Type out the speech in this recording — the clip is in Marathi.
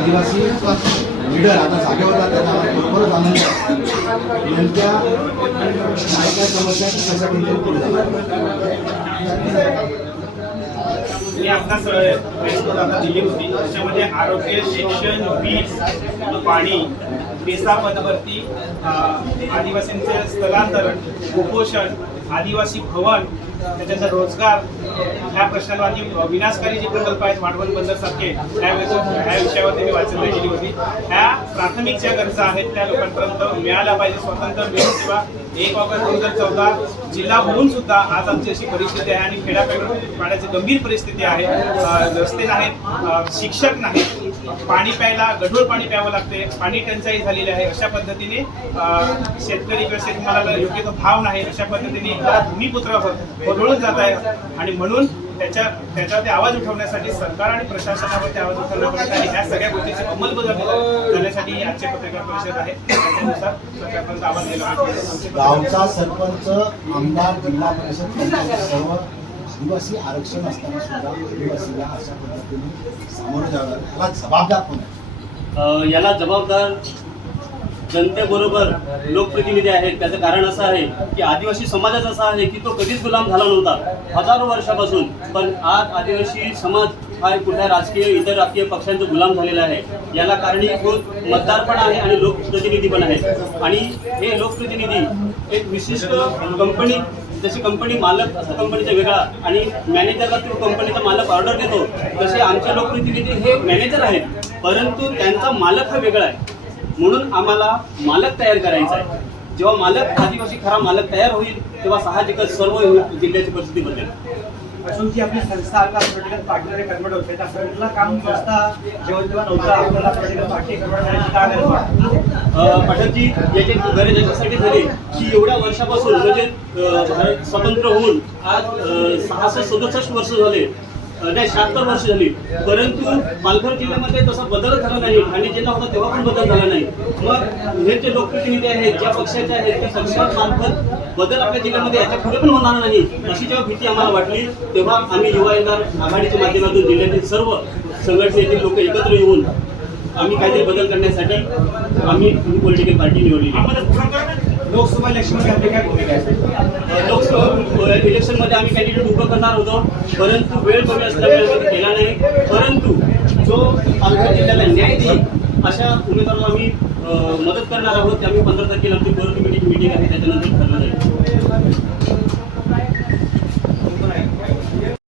आदिवासी लीडर आता जागेवर जातात बरोबरच आनंद यांच्या नायका समस्या आहेत, पुढे जातात. मी आपणास प्रेसनोट आता दिली होती त्याच्यामध्ये आरोग्य शिक्षण वीज पाणी पेसा पदभरती आदिवासींचे स्थलांतरण कुपोषण आदिवासी भवन त्याच्यानंतर रोजगार ह्या प्रश्नांवरती विनाशकारी जे प्रकल्प आहेत वाढवण बंदरसारखे त्या ह्या विषयावर त्यांनी वाचन केली होती. ह्या प्राथमिक ज्या गरजा आहेत त्या लोकांपर्यंत मिळाल्या पाहिजे. स्वतंत्र मिळून सेवा एक ऑगस्ट दोन हजार चौदा जिल्हा होऊन सुद्धा आज आमची अशी परिस्थिती आहे आणि खेड्यापाड्यात पाण्याची गंभीर परिस्थिती आहे. रस्ते नाहीत शिक्षक नाहीत. पाणी प्यायला गढूळ पाणी प्यावं लागते. पाणी टंचाई झालेली आहे. अशा पद्धतीने शेतकरी किंवा शेतमालाला योग्य तो भाव नाही. अशा पद्धतीने भूमिपुत्र बदलून जात आहे. आणि म्हणून त्याच्या त्याच्यावरती आवाज उठवण्यासाठी सरकार आणि प्रशासनावरती आवाज उठवण्यासाठी आणि ह्या सगळ्या गोष्टीची अंमलबजावणी करण्यासाठी ही आजची पत्रकार परिषद आहे. त्याच्यानुसार सरकारपर्यंत आवाज दिला पाहिजे गावचा सरपंच आमदार जिल्हा परिषद सर्व आदिवासी आरक्षण असताना सुद्धा आदिवासीला अशा पद्धतीने सामोरं जावं लागलं. त्याला जबाबदार कोण आहे? अ, याला जबाबदार जनतेबरोबर लोकप्रतिनिधी आहेत. त्याचं कारण असं आहे की आदिवासी समाजच असा आहे की तो कधीच गुलाम झाला नव्हता. हजारो वर्षापासून. पण आज आदिवासी समाज हा कुठल्या राजकीय इतर राजकीय पक्षांचा गुलाम झालेला आहे. याला कारणीभूत मतदार पण आहे आणि लोकप्रतिनिधी पण आहेत. आणि हे लोकप्रतिनिधी एक विशिष्ट कंपनी जशी कंपनी मालक असं कंपनीचा वेगळा आणि मॅनेजरला तो कंपनीचा मालक ऑर्डर देतो तसे आमचे लोकप्रतिनिधी हे मॅनेजर आहेत. परंतु त्यांचा मालक हा वेगळा आहे. म्हणून आम्हाला मालक तयार करायचा आहे जेव्हा मालक आदिवासी खरा मालक तयार होईल तेव्हा साहजिकच सर्व जिल्ह्याची परिस्थिती बदलेल असूनची आपली संस्था आता पॉलिटिकल पार्टीमध्ये कन्वर्ट होते त्या संस्थेला काम संस्था जेव्हा तेव्हा नव्हता आपल्याला पॉलिटिकल पार्टी कन्वर्ट करायची का गरज वाटते? अ, पाठकजी याची गरज याच्यासाठी झाली की एवढ्या वर्षापासून म्हणजे भारत स्वतंत्र होऊन आज सहासष्ट सदुसष्ट वर्ष झाले नाही शहात्तर वर्ष झाली. परंतु पालघर जिल्ह्यामध्ये तसा बदल झाला नाही. ठाणे जिल्हा होता तेव्हा पण बदल झाला नाही. मग हे जे लोकप्रतिनिधी आहेत ज्या पक्षाचे आहेत त्या पक्षामार्फत बदल आपल्या जिल्ह्यामध्ये याच्यापुढे पण होणार नाही. अशी जेव्हा भीती आम्हाला वाटली तेव्हा आम्ही युवा येणार आघाडीच्या माध्यमातून जिल्ह्यातील सर्व संघटनेतील लोक एकत्र येऊन आम्ही काहीतरी बदल करण्यासाठी आम्ही पॉलिटिकल पार्टी निवडली लोकसभा इलेक्शनमध्ये आपली काय भूमिका आहे? लोकसभा इलेक्शनमध्ये आम्ही कॅन्डिडेट उभं करणार होतो. परंतु वेळ कमी असल्यामुळे केला नाही. परंतु जो पालघर जिल्ह्याला न्याय देईल अशा उमेदवाराला आम्ही मदत करणार आहोत. ते आम्ही पंधरा तारखेला आमची कोर कमिटीची मिटिंग आहे. त्याच्यानंतर ठरलं जाईल